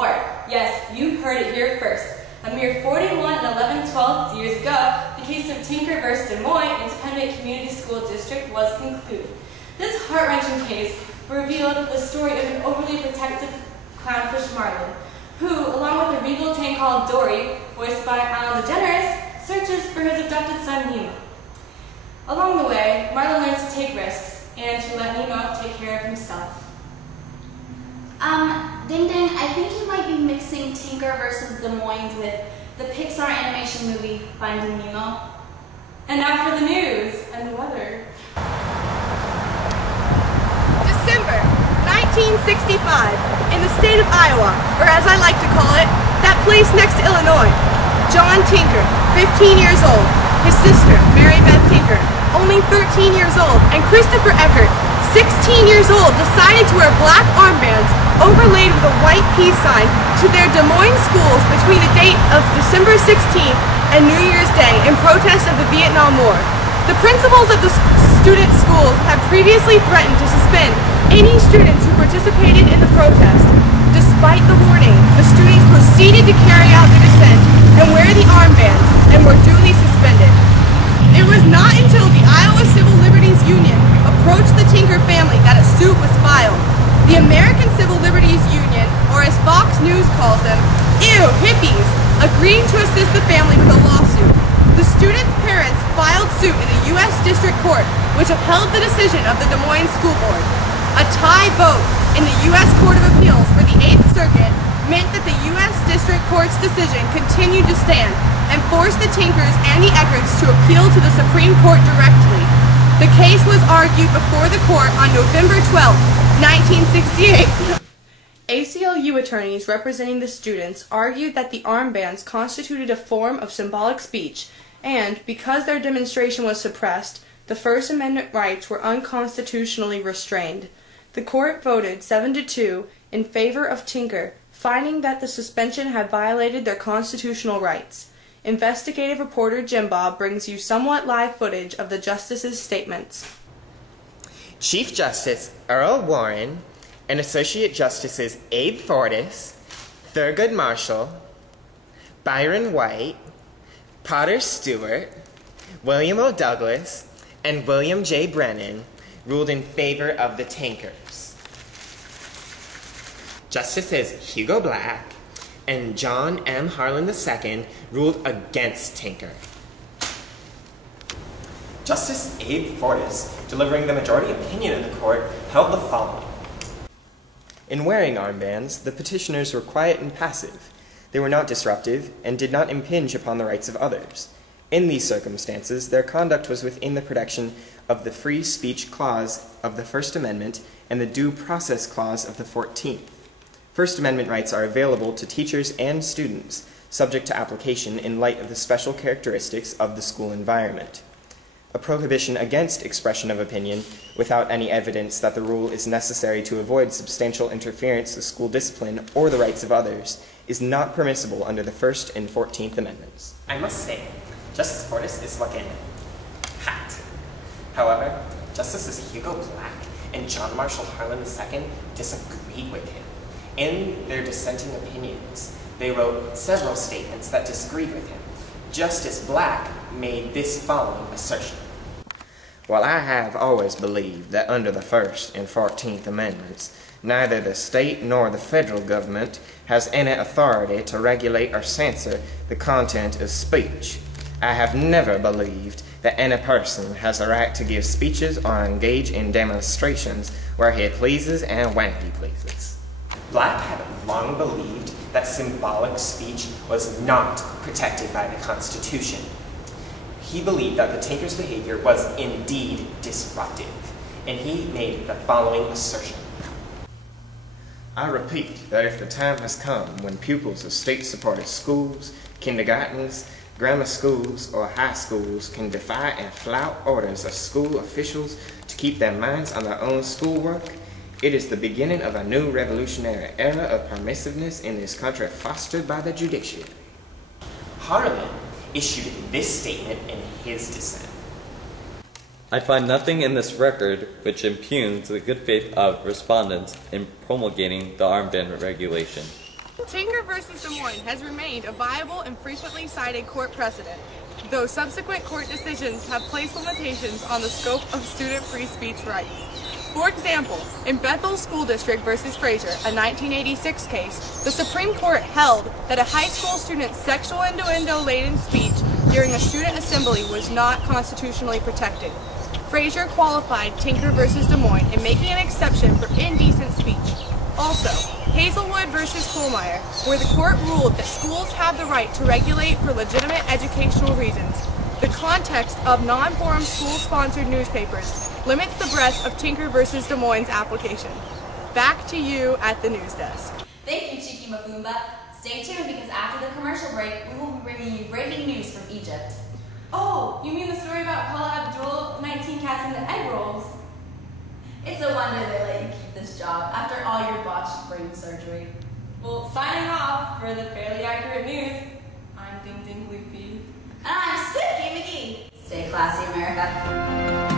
report. Yes, you heard it here first. A mere 41 and 11/12 years ago, the case of Tinker vs. DesMoines Independent Community School District was concluded. This heart-wrenching case revealed the story of an overly protective clownfish marlin, who, along with a regal tank called Dory, voiced by Alan DeGeneres, searches for his abducted son Nemo. Along the way, Marlin learns to take risks and to let Nemo take care of himself. Ding Ding, I think you might be mixing Tinker vs. DesMoines with the Pixar animation movie Finding Nemo. And now for the news and the weather. December 1965, in the state of Iowa, or as I like to call it, that place next to Illinois. John Tinker, 15 years old, his sister, Mary Beth Tinker, only 13 years old, and Christopher Eckert, 16 years old, decided to wear black armbands overlaid with a white peace sign to their Des Moines schools between the date of December 16th and New Year's Day in protest of the Vietnam War. The principals of the student schools had previously threatened to suspend any students who participated in the protest. Despite the warning, the students proceeded to carry out their dissent and wear the armbands and were duly suspended. It was not until the Iowa Civil Liberties Union approached the Tinker family that a suit was filed. The American Civil Liberties Union, or as Fox News calls them, ew, hippies, agreed to assist the family with a lawsuit. The students' parents filed suit in the U.S. District Court, which upheld the decision of the Des Moines School Board. A tie vote in the U.S. Court of Appeals for the 8th Circuit meant that the U.S. District Court's decision continued to stand and forced the Tinkers and the Eckerts to appeal to the Supreme Court directly. The case was argued before the court on November 12, 1968. ACLU attorneys representing the students argued that the armbands constituted a form of symbolic speech and, because their demonstration was suppressed, the First Amendment rights were unconstitutionally restrained. The court voted 7-2 in favor of Tinker, finding that the suspension had violated their constitutional rights. Investigative reporter Jim Bob brings you somewhat live footage of the justices' statements. Chief Justice Earl Warren and Associate Justices Abe Fortas, Thurgood Marshall, Byron White, Potter Stewart, William O. Douglas, and William J. Brennan ruled in favor of the Tinkers. Justices Hugo Black and John M. Harlan II ruled against Tinker. Justice Abe Fortas, delivering the majority opinion of the court, held the following. In wearing armbands, the petitioners were quiet and passive. They were not disruptive and did not impinge upon the rights of others. In these circumstances, their conduct was within the protection of the Free Speech Clause of the First Amendment and the Due Process Clause of the 14th. First Amendment rights are available to teachers and students, subject to application in light of the special characteristics of the school environment. A prohibition against expression of opinion, without any evidence that the rule is necessary to avoid substantial interference with school discipline or the rights of others, is not permissible under the First and 14th Amendments. I must say, Justice Fortas is looking hot. However, Justices Hugo Black and John Marshall Harlan II disagreed with him. In their dissenting opinions, they wrote several statements that disagreed with him. Justice Black made this following assertion. While I have always believed that under the First and 14th Amendments, neither the state nor the federal government has any authority to regulate or censor the content of speech, I have never believed that any person has a right to give speeches or engage in demonstrations where he pleases and when he pleases. Black had long believed that symbolic speech was not protected by the Constitution. He believed that the Tinkers' behavior was indeed disruptive, and he made the following assertion. I repeat that if the time has come when pupils of state-supported schools, kindergartens, grammar schools, or high schools can defy and flout orders of school officials to keep their minds on their own schoolwork, it is the beginning of a new revolutionary era of permissiveness in this country fostered by the judiciary. Harlan issued this statement in his dissent. I find nothing in this record which impugns the good faith of respondents in promulgating the armband regulation. Tinker versus Des Moines has remained a viable and frequently cited court precedent, though subsequent court decisions have placed limitations on the scope of student free speech rights. For example, in Bethel School District versus Frazier, a 1986 case, the Supreme Court held that a high school student's sexual innuendo-laden speech during a student assembly was not constitutionally protected. Frazier qualified Tinker versus Des Moines in making an exception for indecent speech. Also, Hazelwood versus Kohlmeyer, where the court ruled that schools have the right to regulate for legitimate educational reasons. The context of non-forum school-sponsored newspapers limits the breadth of Tinker versus Des Moines application. Back to you at the news desk. Thank you, Chiki Mafumba. Stay tuned because after the commercial break, we will be bringing you breaking news from Egypt. Oh, you mean the story about Paula Abdul, 19 cats and the egg rolls? It's a wonder they let you keep this job after all your botched brain surgery. Well, signing off for the fairly accurate news, I'm Ding Ding Loopy. And I'm Sticky McGee. Stay classy, America.